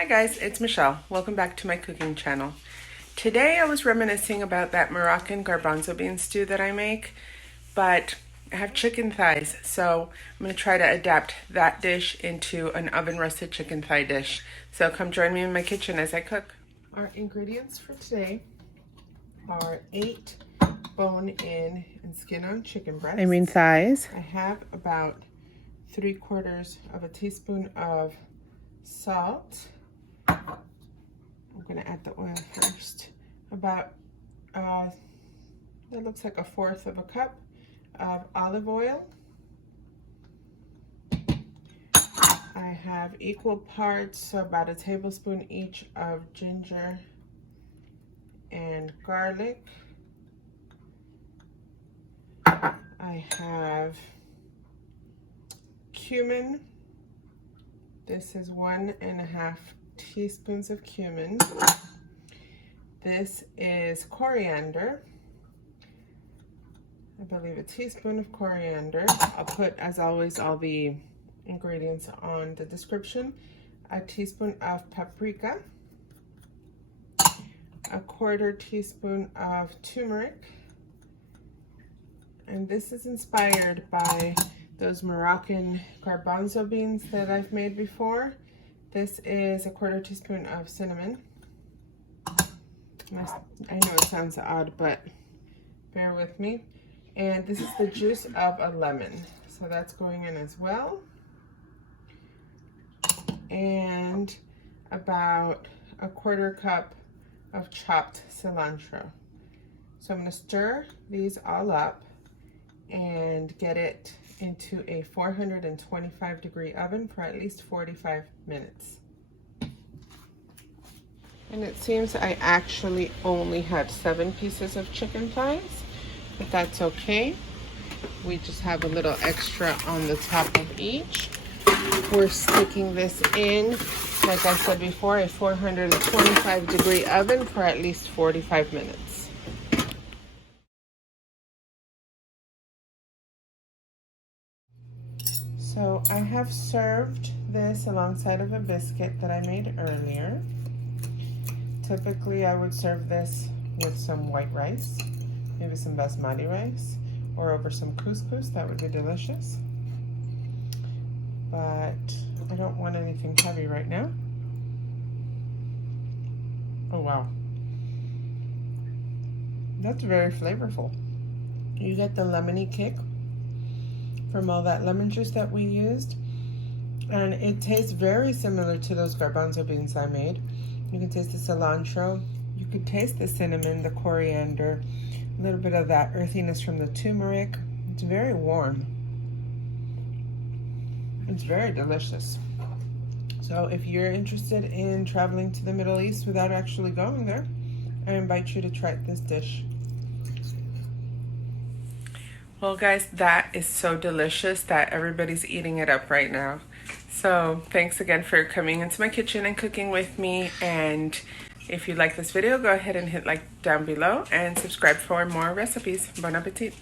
Hi guys, it's Michelle. Welcome back to my cooking channel. Today I was reminiscing about that Moroccan garbanzo bean stew that I make, but I have chicken thighs, so I'm going to try to adapt that dish into an oven roasted chicken thigh dish. So come join me in my kitchen as I cook. Our ingredients for today are 8 bone-in and skin-on chicken breasts. thighs. I have about 3/4 of a teaspoon of salt. I'm gonna add the oil first. About, that looks like 1/4 of a cup of olive oil. I have equal parts, so about a tablespoon each of ginger and garlic. I have cumin. This is 1.5 teaspoons of cumin. This is coriander. I believe a teaspoon of coriander. I'll put, as always, all the ingredients on the description. A teaspoon of paprika. A 1/4 teaspoon of turmeric. And this is inspired by those Moroccan garbanzo beans that I've made before. This is a 1/4 teaspoon of cinnamon. I know it sounds odd, but bear with me. And this is the juice of a lemon. So that's going in as well. And about a 1/4 cup of chopped cilantro. So I'm gonna stir these all up and get it into a 425-degree oven for at least 45 minutes. And it seems I actually only had 7 pieces of chicken thighs, but that's okay. We just have a little extra on the top of each. We're sticking this in, like I said before, a 425-degree oven for at least 45 minutes. So I have served this alongside of a biscuit that I made earlier. Typically I would serve this with some white rice, maybe some basmati rice, or over some couscous. That would be delicious. But I don't want anything heavy right now. Oh wow. That's very flavorful. You get the lemony kick from all that lemon juice that we used, and it tastes very similar to those garbanzo beans I made. You can taste the cilantro, you could taste the cinnamon, the coriander, a little bit of that earthiness from the turmeric. It's very warm. It's very delicious. So if you're interested in traveling to the Middle East without actually going there, I invite you to try this dish. Well guys, that is so delicious that everybody's eating it up right now. So thanks again for coming into my kitchen and cooking with me. And if you like this video, go ahead and hit like down below and subscribe for more recipes. Bon appetit.